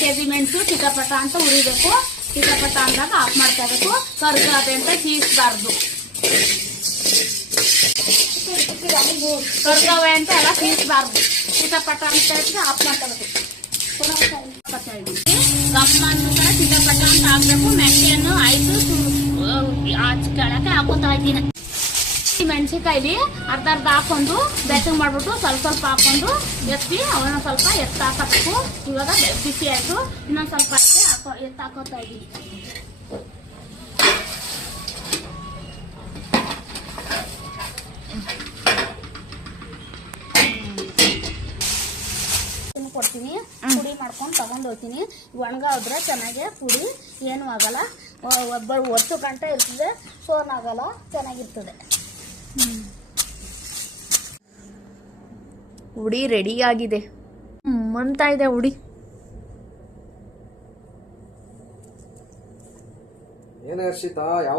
KG ಮೆಣಸು ಚಿಟಪಟ ಅಂತ ಉರಿಬೇಕು. ಚಿಟಪಟ ಅಂದಾಗ ಆಫ್ ಮಾಡ್ತಾ ಇರಬೇಕು. ಕರ್ಗಾದೆ ಅಂತ ತೀಸ್ಬಾರ್ದು. ಕರ್ಗವೆ ಅಂತ ಎಲ್ಲ ತೀಸ್ಬಾರ್ದು. ಚಿಟಪಟ ಅಂತ ಇದ್ರೆ ಆಫ್ ಮಾಡ್ತಾ ಇರಬೇಕು. ಗಮ್ಮನ್ನು ಕೂಡ ಚಿಟಪಟ ಅಂತ ಹಾಕ್ಬೇಕು. ಮೆಣಸಿಯನ್ನು ಆಯ್ತು ಕೆಳಕ್ಕೆ ಹಾಕೋತಾ ಇದ್ದೀನಿ. ಮೆಣಸಿನಕಾಯಿ ಅರ್ಧ ಹಾಕೊಂಡು ಬೆಚ್ಚಗೆ ಮಾಡ್ಬಿಟ್ಟು ಸ್ವಲ್ಪ ಸ್ವಲ್ಪ ಹಾಕೊಂಡು ಎತ್ತಿ ಅವನ್ನ ಸ್ವಲ್ಪ ಹಾಕಬೇಕು. ಇವಾಗ ಬಿಸಿ ಆಯ್ತು, ಇನ್ನೊಂದ್ ಸ್ವಲ್ಪ ಹಾಕೋತಾ ಇದ್ದೀನಿ. ಕೊಡ್ತೀನಿ. ಪುಡಿ ಮಾಡ್ಕೊಂಡು ತಗೊಂಡು ಹೋಗ್ತೀನಿ. ಒಣಗಾದ್ರೆ ಚೆನ್ನಾಗಿ ಪುಡಿ ಏನು ಆಗಲ್ಲ. ಒತ್ತು ಗಂಟೆ ಇರ್ತದೆ, ಸೋನ್ ಆಗಲ್ಲ, ಚೆನ್ನಾಗಿರ್ತದೆ. ಉಡಿ ರೆಡಿ ಆಗಿದೆ. ಅಂತ ಇದೆ ಉಡಿ. ಏನೇ ಹರ್ಷಿತಾ, ಯಾವ